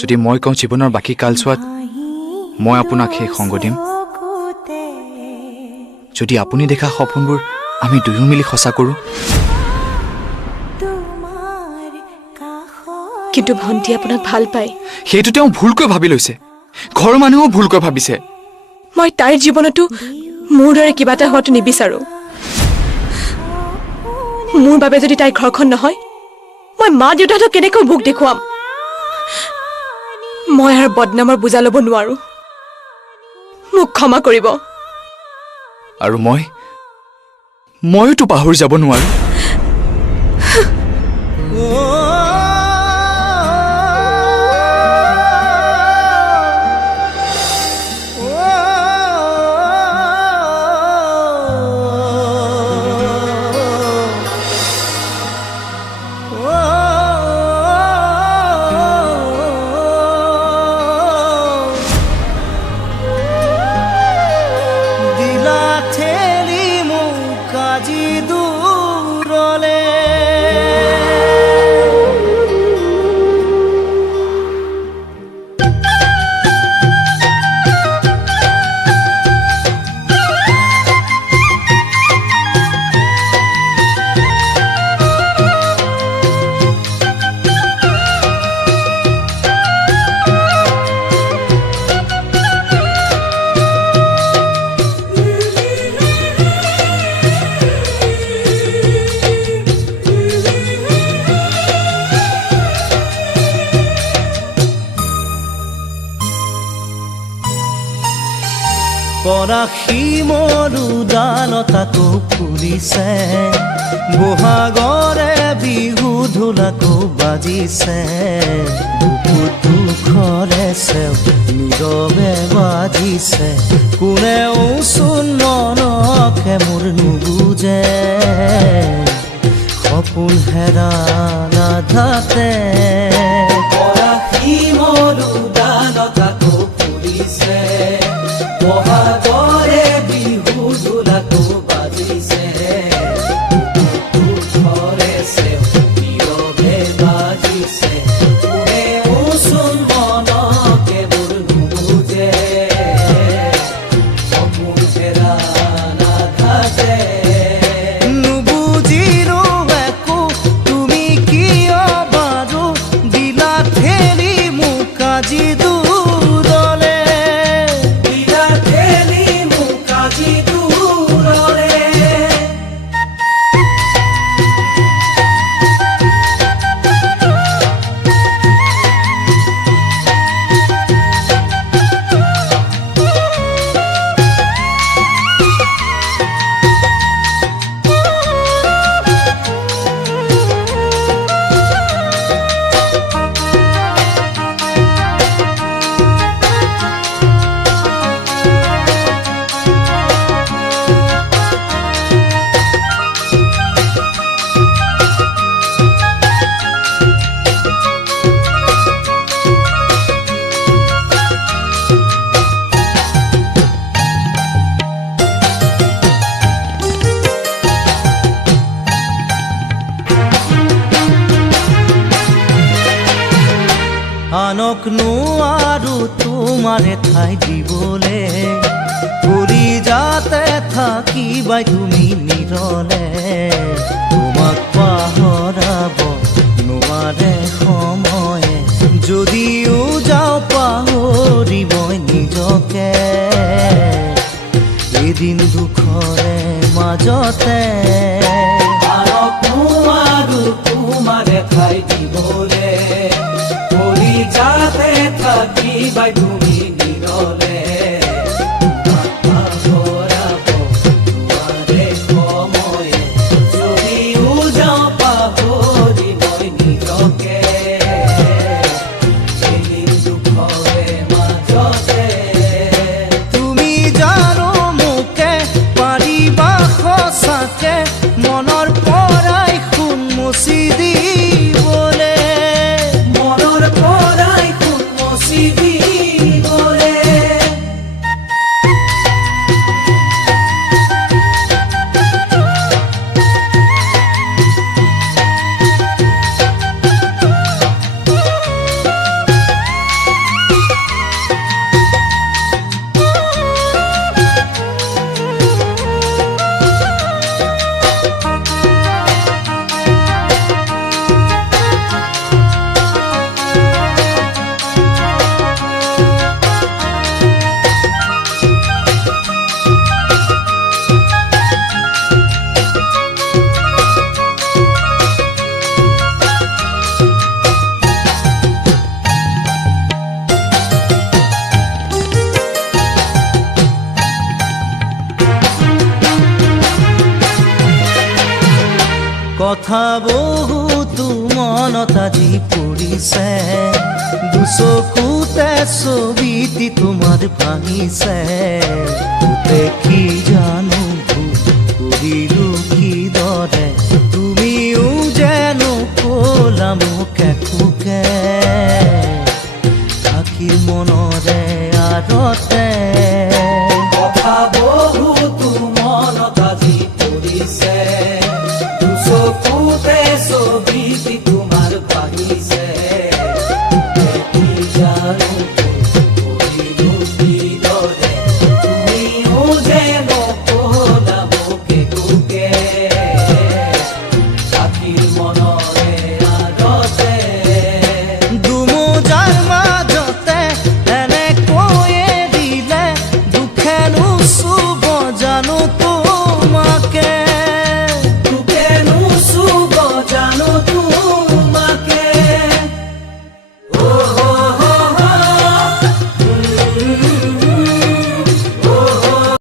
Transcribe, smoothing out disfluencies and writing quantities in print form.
যদি মই কওঁ জীৱনৰ বাকী কালছোৱাত মই আপোনাক সেই সংগ দিম, যদি আপুনি দেখা সপোনবোৰ আমি দুয়ো মিলি সঁচা কৰোঁ। কিন্তু ভণ্টি আপোনাক ভাল পায়। সেইটো তেওঁ ভুলকৈ ভাবি লৈছে, ঘৰৰ মানুহেও ভুলকৈ ভাবিছে। মই তাইৰ জীৱনতো মোৰ দৰে কিবা এটা হোৱাটো নিবিচাৰো। মোৰ বাবে যদি তাইৰ ঘৰখন নহয়, মই মা দেউতাহঁতক কেনেকৈ ভোগ দেখুৱাম? মই আৰু বদনামৰ বুজা ল'ব নোৱাৰো। মোক ক্ষমা কৰিব। আৰু মইতো পাহৰি যাব নোৱাৰো। পৰাশী মৰুদালতাকো ফুলিছে, বহাগৰে বিহু ঢোলাকো বাজিছে, বুকুত দুখৰে চেও নীৰৱে বাজিছে, কোনেও চোন মনকে মোৰ নুবুজে, সপোন হেৰাল আধাতে। পৰাশী মৰুদালতাকো ফুলিছে, বহাগৰে বিহু ঢোলাকো বাজিছে, দুখৰে চেও নীৰৱে বাজিছে, কোনেও চোন মনকে মোৰ নুবুজে, সপোন হেৰাল আধাতে। নুবুজিলো একো তুমি কিয় বাৰু দিলা ঠেলি মোক আজি দূৰলে, আনক নোৱাৰো তোমাৰে ঠাই দিবলে, কৰি যাতে থাকিবাই তুমি নিৰলে, তোমাক পাহৰাব নোৱাৰে সময়ে, যদিও যাওঁ পাহৰিবই নিজকে, এদিন দুখৰে মাজতে। আনক নোৱাৰো তোমাৰে ঠাই দিবলে, যাতে থাকিবাই তুমি নিৰলে, পাহৰাব নোৱাৰে সময়ে, যদিও যাওঁ পাহৰিবই নিজকে, এদিন দুখৰে মাজতে। তুমি জানো মোকে পাৰিবা সঁচাকে মনৰ পৰাই খুন মুচি দিবলে, কথা বহুতো মনত আজি পৰিছে দুচকুতে ছবিটি তোমাৰ ভাঙিছে দেখি জানো কৰিলো কিদৰে তুমিও জানো ক'লা মোক একোকে থাকিল মনৰে আঁৰত